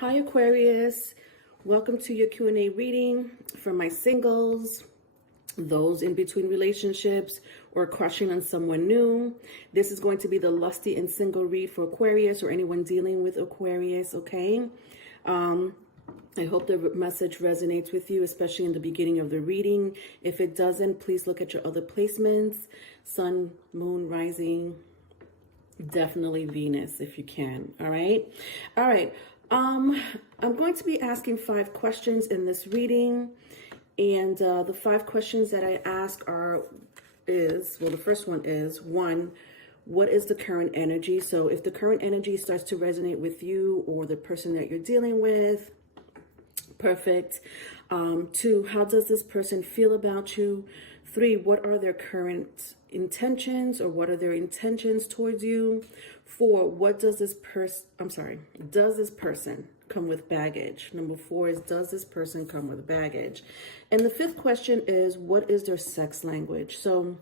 Hi Aquarius, welcome to your Q&A reading for my singles, those in between relationships or crushing on someone new. This is going to be the lusty and single read for Aquarius or anyone dealing with Aquarius, okay? I hope the message resonates with you, especially in the beginning of the reading. If it doesn't, please look at your other placements, sun, moon, rising, definitely Venus if you can. All right. I'm going to be asking 5 questions in this reading, and the 5 questions that I ask the first one is, 1, what is the current energy? So if the current energy starts to resonate with you or the person that you're dealing with, perfect. 2, how does this person feel about you? 3, what are their current intentions, or what are their intentions towards you? 4, what does this does this person come with baggage? Number 4 is, does this person come with baggage? And the 5th question is, what is their sex language? So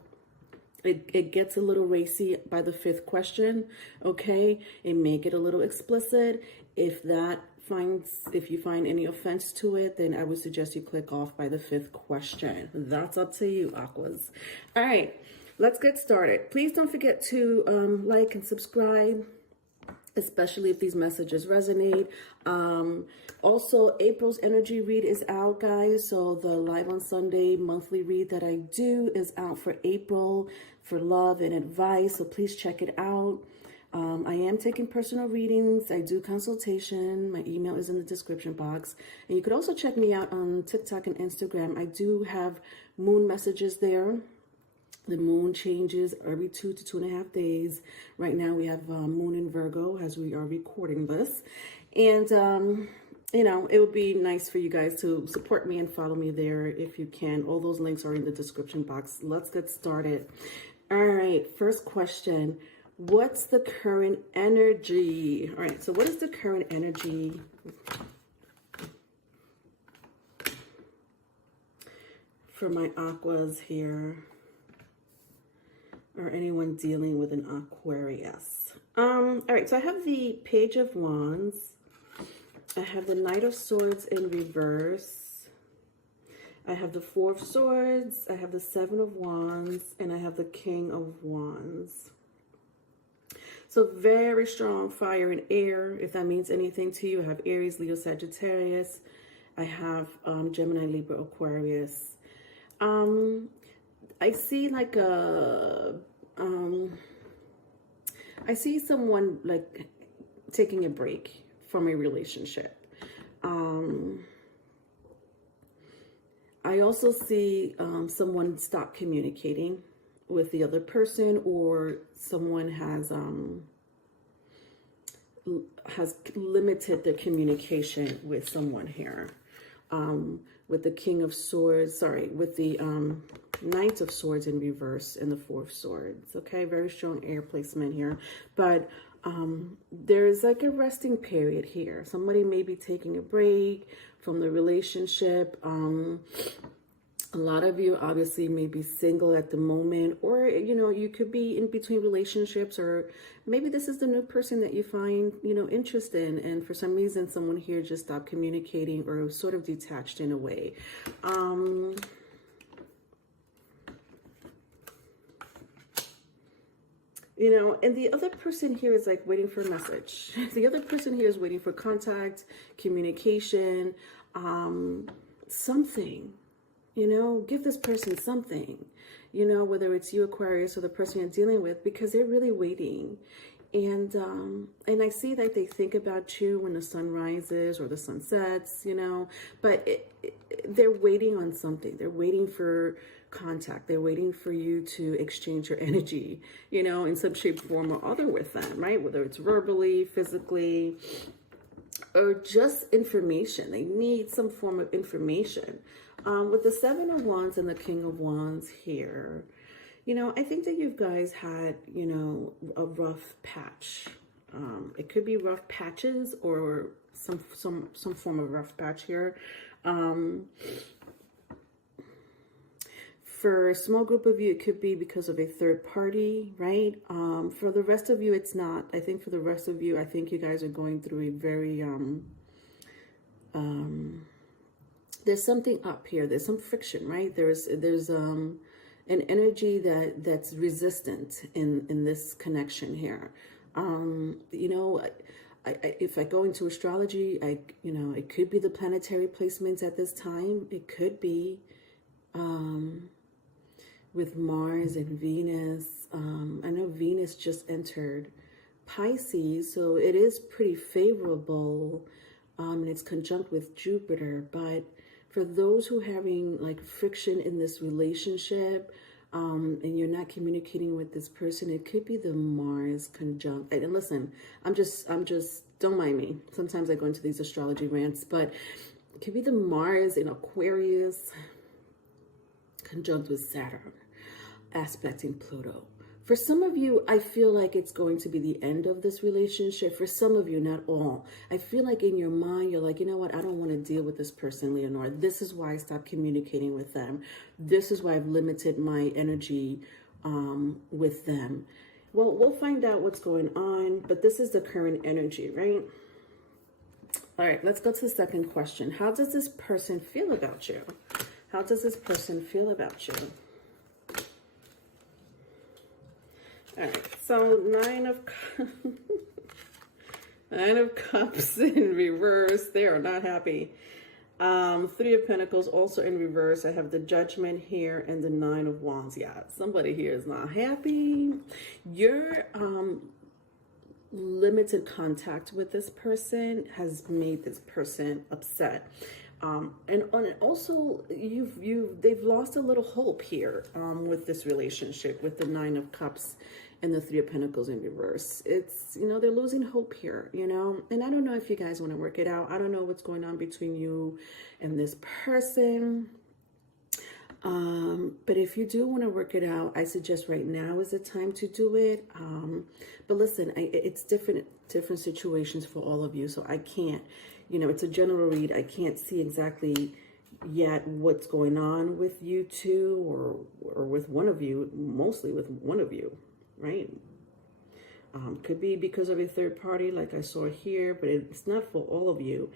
it gets a little racy by the 5th question, okay? It may get a little explicit. If you find any offense to it, then I would suggest you click off by the 5th question. That's up to you, Aquas. All right, let's get started. Please don't forget to like and subscribe, especially if these messages resonate. Also, April's energy read is out, guys. So the Live on Sunday monthly read that I do is out for April for love and advice. So please check it out. I am taking personal readings. I do consultation. My email is in the description box. And you could also check me out on TikTok and Instagram. I do have moon messages there. The moon changes every 2 to 2.5 days. Right now we have moon in Virgo as we are recording this. And, it would be nice for you guys to support me and follow me there if you can. All those links are in the description box. Let's get started. All right, first question. What's the current energy? All right, so what is the current energy for my Aquas here, or anyone dealing with an Aquarius? All right, so I have the Page of Wands. I have the Knight of Swords in reverse. I have the 4 of Swords. I have the 7 of Wands, and I have the King of Wands. So very strong fire and air, if that means anything to you. I have Aries, Leo, Sagittarius. I have Gemini, Libra, Aquarius. I see like I see someone like taking a break from a relationship. I also see someone stop communicating with the other person, or someone has limited their communication with someone here. With the King of Swords, with the Knight of Swords in reverse and the 4 of Swords. Okay, very strong air placement here. But there's like a resting period here. Somebody may be taking a break from the relationship. A lot of you obviously may be single at the moment, or, you could be in between relationships, or maybe this is the new person that you find, interest in. And for some reason, someone here just stopped communicating or sort of detached in a way. And the other person here is like waiting for a message. The other person here is waiting for contact, communication, something. Give this person something, whether it's you, Aquarius, or the person you're dealing with, because they're really waiting. And I see that they think about you when the sun rises or the sun sets, but they're waiting on something. They're waiting for contact. They're waiting for you to exchange your energy, in some shape, form, or other with them, right? Whether it's verbally, physically, or just information. They need some form of information. With the 7 of Wands and the King of Wands here, I think that you guys had, a rough patch. It could be rough patches or some form of rough patch here. For a small group of you, it could be because of a third party, right? For the rest of you, it's not. I think for the rest of you, I think you guys are going through a very There's something up here. There's some friction, right? There's an energy that's resistant in this connection here. You know, if I go into astrology, it could be the planetary placements at this time. It could be with Mars and Venus. I know Venus just entered Pisces, so it is pretty favorable. And it's conjunct with Jupiter. But for those who are having like friction in this relationship, and you're not communicating with this person, it could be the Mars conjunct. And listen, I'm just, don't mind me. Sometimes I go into these astrology rants, but it could be the Mars in Aquarius conjunct with Saturn, aspecting Pluto. For some of you, I feel like it's going to be the end of this relationship. For some of you, not all. I feel like in your mind, you're like, you know what? I don't want to deal with this person, Leonore. This is why I stopped communicating with them. This is why I've limited my energy with them. Well, we'll find out what's going on, but this is the current energy, right? All right, let's go to the second question. How does this person feel about you? How does this person feel about you? All right, so Nine of Cups in reverse. They are not happy. Three of Pentacles also in reverse. I have the Judgment here and the Nine of Wands. Yeah, somebody here is not happy. Your limited contact with this person has made this person upset. And also they've lost a little hope here with this relationship with the Nine of Cups and the Three of Pentacles in reverse. It's, you know, they're losing hope here, you know, and I don't know if you guys want to work it out. I don't know what's going on between you and this person. But if you do want to work it out, I suggest right now is the time to do it. But listen, it's different situations for all of you. So I can't, you know, it's a general read. I can't see exactly yet what's going on with you two or with one of you, mostly with one of you, right? Could be because of a third party like I saw here, but it's not for all of you.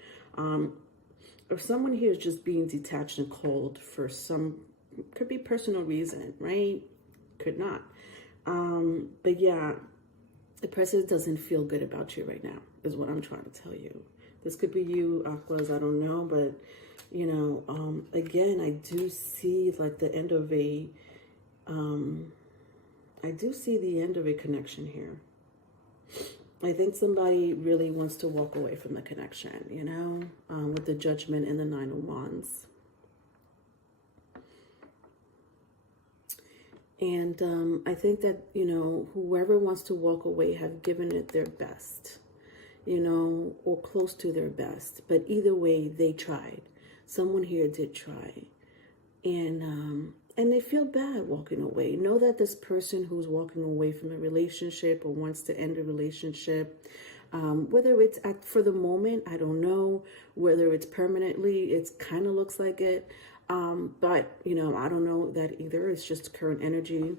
If someone here is just being detached and cold for some, could be personal reason, right? Could not. But yeah, the person doesn't feel good about you right now, is what I'm trying to tell you. This could be you, Aquas, I don't know, but, you know, again, I do see like the end of a, I do see the end of a connection here. I think somebody really wants to walk away from the connection, you know, with the Judgment and the Nine of Wands. And I think that, you know, whoever wants to walk away have given it their best, you know, or close to their best. But either way, they tried. Someone here did try. And they feel bad walking away. Know that this person who's walking away from a relationship or wants to end a relationship, whether it's for the moment, I don't know. Whether it's permanently, it kind of looks like it. But, you know, I don't know that either. It's just current energy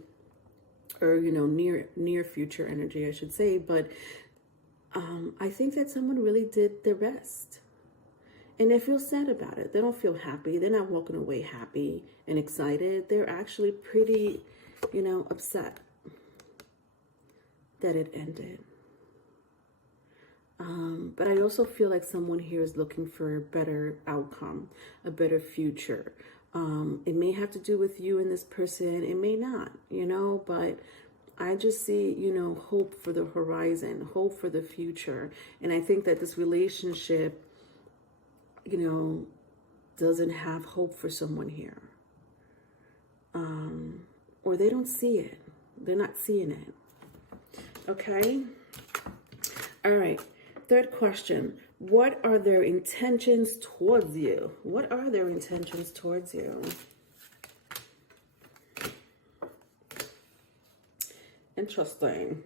or, you know, near future energy, I should say. But I think that someone really did their best. And they feel sad about it. They don't feel happy. They're not walking away happy and excited. They're actually pretty, you know, upset that it ended. But I also feel like someone here is looking for a better outcome, a better future. It may have to do with you and this person. It may not, you know, but I just see, you know, hope for the horizon, hope for the future. And I think that this relationship, you know, doesn't have hope for someone here. Or they don't see it. They're not seeing it. Okay? All right. Third question. What are their intentions towards you? What are their intentions towards you? Interesting.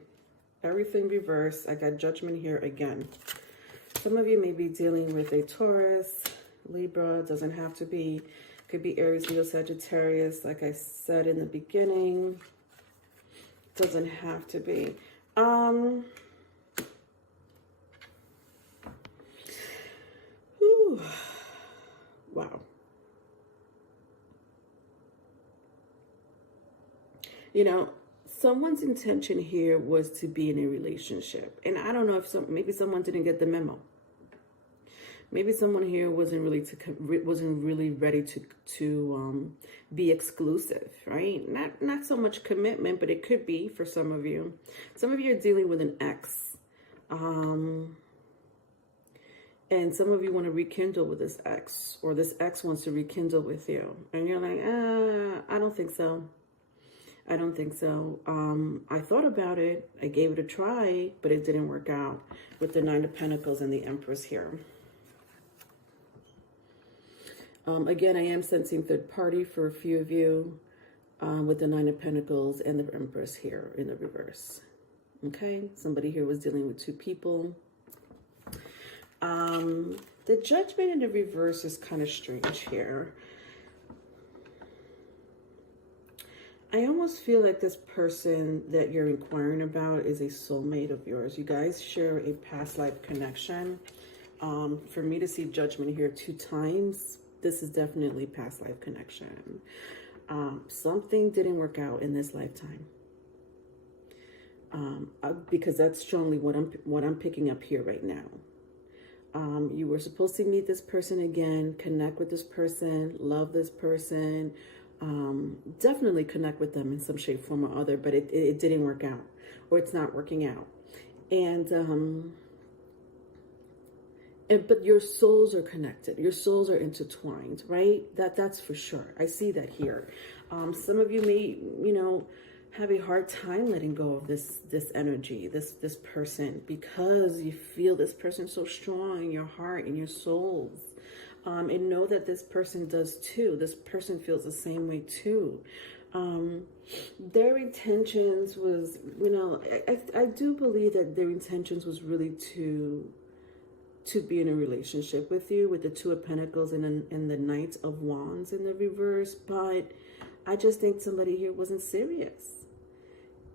Everything reversed. I got Judgment here again. Some of you may be dealing with a Taurus, Libra, doesn't have to be. Could be Aries, Leo, Sagittarius, like I said in the beginning. Doesn't have to be. You know, someone's intention here was to be in a relationship. And I don't know if maybe someone didn't get the memo. Maybe someone here wasn't really ready to be exclusive, right? Not so much commitment, but it could be for some of you. Some of you are dealing with an ex, and some of you want to rekindle with this ex, or this ex wants to rekindle with you, and you're like, I don't think so. I don't think so. I thought about it. I gave it a try, but it didn't work out with the Nine of Pentacles and the Empress here. Again, I am sensing third party for a few of you with the Nine of Pentacles and the Empress here in the reverse. Okay, somebody here was dealing with two people. The Judgment in the reverse is kind of strange here. I almost feel like this person that you're inquiring about is a soulmate of yours. You guys share a past life connection. For me to see Judgment here 2 times, this is definitely past life connection. Something didn't work out in this lifetime. Because that's strongly what I'm picking up here right now. You were supposed to meet this person again, connect with this person, love this person, definitely connect with them in some shape, form, or other, but it didn't work out, or it's not working out. But your souls are connected. Your souls are intertwined, right? That's for sure. I see that here. Some of you may, have a hard time letting go of this energy, this person, because you feel this person so strong in your heart, in your souls. And know that this person does too. This person feels the same way too. Their intentions was, I do believe that their intentions was really to be in a relationship with you, with the Two of Pentacles and the Knight of Wands in the reverse. But I just think somebody here wasn't serious.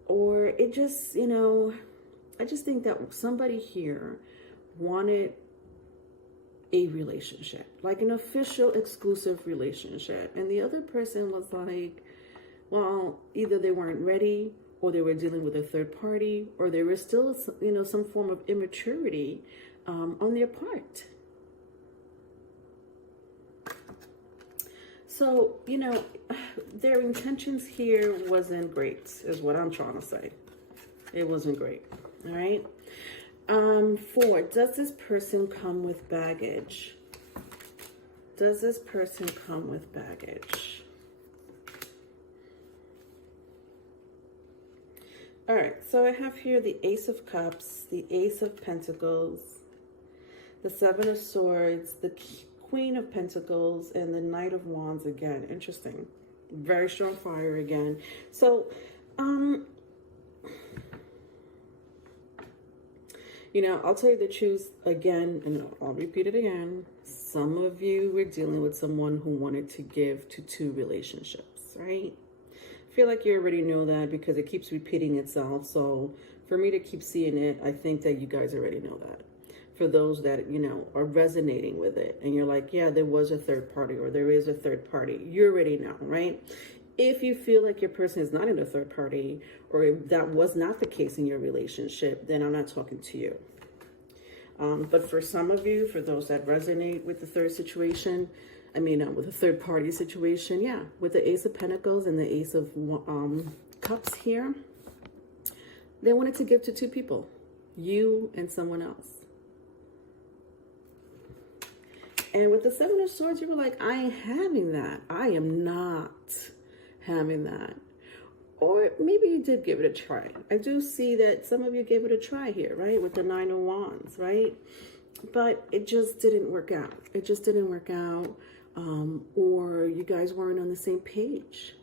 Or it just, I just think that somebody here wanted a relationship, like an official exclusive relationship, and the other person was like, well, either they weren't ready, or they were dealing with a third party, or there was still some form of immaturity on their part. So their intentions here wasn't great, is what I'm trying to say. It wasn't great. All right. 4, does this person come with baggage? Does this person come with baggage? All right, so I have here the Ace of Cups, the Ace of Pentacles, the Seven of Swords, the Queen of Pentacles, and the Knight of Wands again. Interesting. Very strong fire again. So, I'll tell you the truth again, and I'll repeat it again. Some of you were dealing with someone who wanted to give to 2 relationships, right? I feel like you already know that because it keeps repeating itself. So for me to keep seeing it, I think that you guys already know that. For those that, are resonating with it, and you're like, yeah, there was a third party, or there is a third party. You already know, right? If you feel like your person is not in a third party, or if that was not the case in your relationship, then I'm not talking to you. But for some of you, for those that resonate with the third situation, with the third party situation, yeah, with the Ace of Pentacles and the Ace of Cups here, they wanted to give to 2 people, you and someone else. And with the Seven of Swords, you were like, I ain't having that. I am not having that. Or maybe you did give it a try. I do see that some of you gave it a try here, right? With the Nine of Wands, right? But it just didn't work out. It just didn't work out. Or you guys weren't on the same page.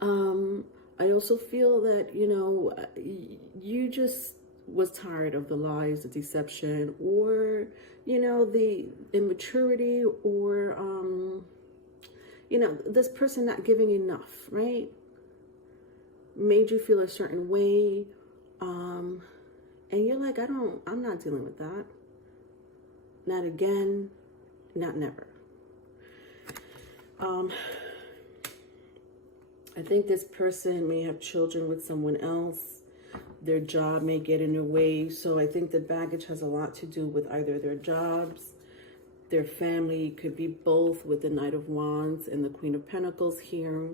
I also feel that, you just was tired of the lies, the deception, or, the immaturity, or, this person not giving enough, right? Made you feel a certain way. And you're like, I'm not dealing with that. Not again, not never. I think this person may have children with someone else. Their job may get in their way. So I think the baggage has a lot to do with either their jobs, their family, could be both with the Knight of Wands and the Queen of Pentacles here.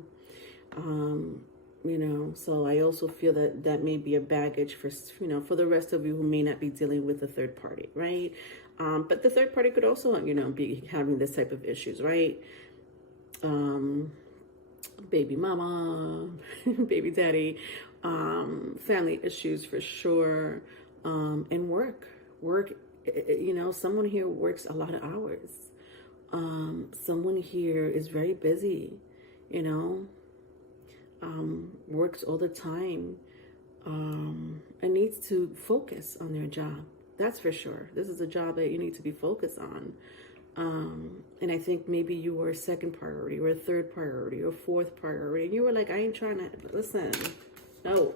You know, so I also feel that that may be a baggage for, you know, for the rest of you who may not be dealing with a third party, right? But the third party could also, you know, be having this type of issues, right? Baby mama, baby daddy, family issues for sure, and work, you know, someone here works a lot of hours. Someone here is very busy, you know, works all the time, and needs to focus on their job. That's for sure. This is a job that you need to be focused on. And I think maybe you were a second priority or a third priority or fourth priority. And you were like, I ain't trying to, listen, no.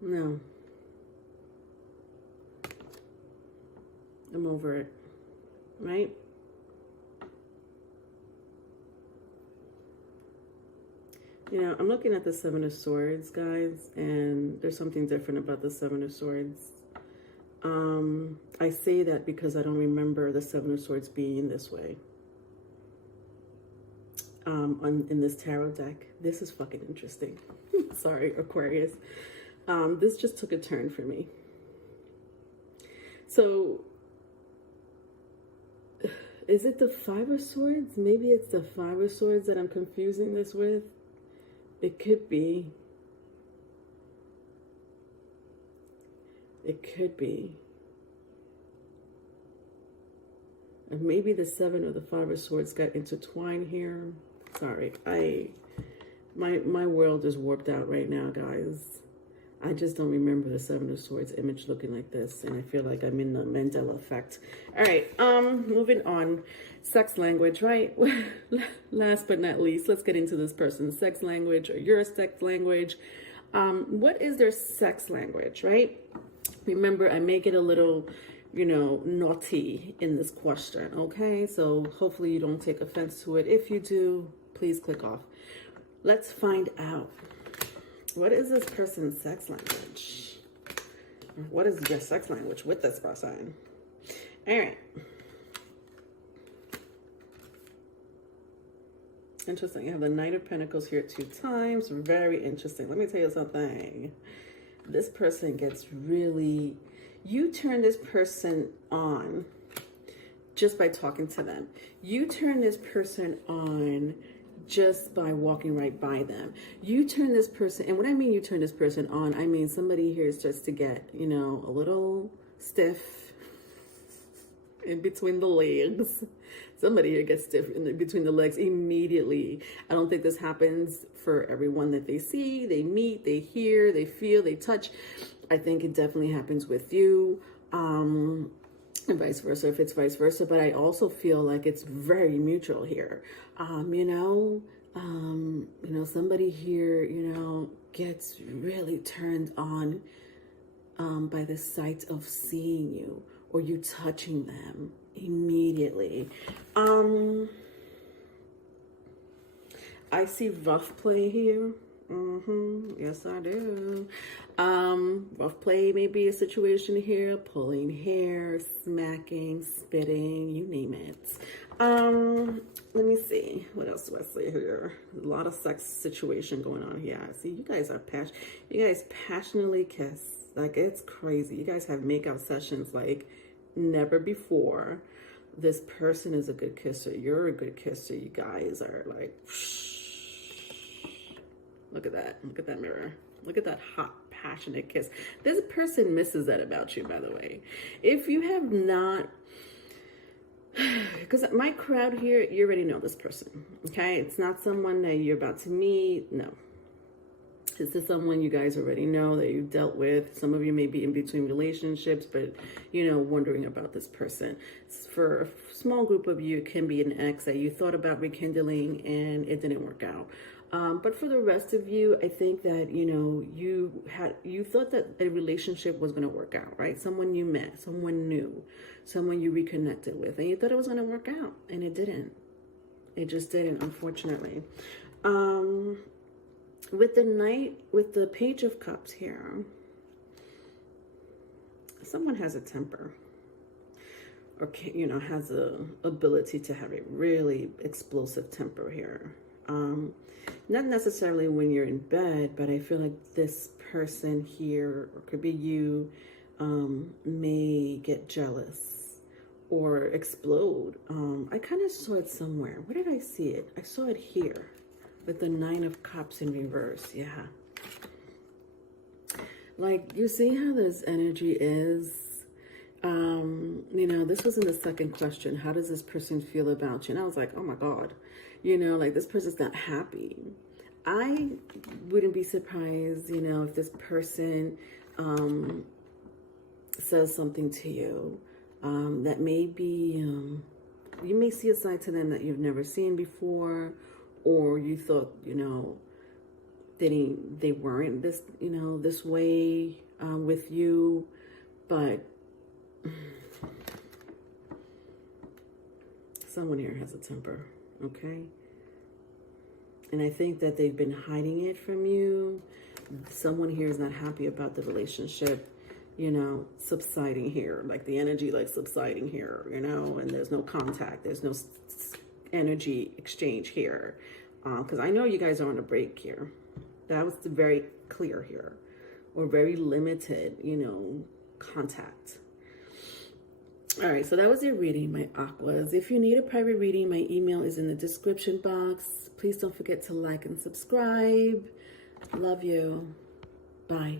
No. I'm over it, right? You know, I'm looking at the Seven of Swords, guys, and there's something different about the Seven of Swords. I say that because I don't remember the Seven of Swords being this way. In this tarot deck. This is fucking interesting. Sorry, Aquarius. This just took a turn for me. So, is it the Five of Swords? Maybe it's the Five of Swords that I'm confusing this with. It could be. It could be. And maybe the Seven or the Five of Swords got intertwined here. Sorry, my world is warped out right now, guys. I just don't remember the Seven of Swords image looking like this, and I feel like I'm in the Mandela effect. All right, moving on. Sex language, right? Last but not least, let's get into this person's sex language or your sex language. What is their sex language, right? Remember, I may get a little, you know, naughty in this question, okay? So hopefully you don't take offense to it. If you do, please click off. Let's find out. What is this person's sex language? What is your sex language with this person? All right. Interesting. You have the Knight of Pentacles here 2 times. Very interesting. Let me tell you something. This person gets really... You turn this person on just by talking to them. You turn this person on just by walking right by them. You turn this person, and when I mean you turn this person on, I mean somebody here starts to get, you know, a little stiff in between the legs. Somebody here gets stiff in between the legs immediately. I don't think this happens for everyone that they see, they meet, they hear, they feel, they touch. I think it definitely happens with you, and vice versa if it's vice versa. But I also feel like it's very mutual here. You know, somebody here, you know, gets really turned on by the sight of seeing you or you touching them immediately. I see rough play here. Yes, I do. Rough play may be a situation here, pulling hair, smacking, spitting, you name it. Let me see. What else do I see here? A lot of sex situation going on here. See, you guys are you guys passionately kiss. Like, it's crazy. You guys have makeout sessions like never before. This person is a good kisser. You're a good kisser. You guys are like, look at that. Look at that mirror. Look at that hot, passionate kiss. This person misses that about you, by the way. If you have not, because my crowd here, you already know this person, okay? It's not someone that you're about to meet. No. This is someone you guys already know that you've dealt with. Some of you may be in between relationships, but, you know, wondering about this person. For a small group of you, it can be an ex that you thought about rekindling and it didn't work out. But for the rest of you, I think that, you know, you thought that a relationship was going to work out, right? Someone you met, someone new, someone you reconnected with, and you thought it was going to work out, and it didn't. It just didn't, unfortunately. With the Page of Cups here, someone has a temper, or you know, has a ability to have a really explosive temper here. Not necessarily when you're in bed, but I feel like this person here, or could be you, may get jealous or explode. I kind of saw it somewhere. Where did I see it? I saw it here with the Nine of Cups in reverse. Yeah. Like, you see how this energy is? You know, this was in the second question. How does this person feel about you? And I was like, oh my God, you know, like this person's not happy. I wouldn't be surprised, you know, if this person says something to you that may be, you may see a side to them that you've never seen before, or you thought, you know, they weren't this, you know, this way with you, but someone here has a temper, okay? And I think that they've been hiding it from you. Someone here is not happy about the relationship, you know, subsiding here, like the energy, like subsiding here, you know, and there's no contact, there's no energy exchange here. Because I know you guys are on a break here. That was very clear here, or very limited, you know, contact. All right, so that was your reading, my Aquas. If you need a private reading, my email is in the description box. Please don't forget to like and subscribe. Love you. Bye.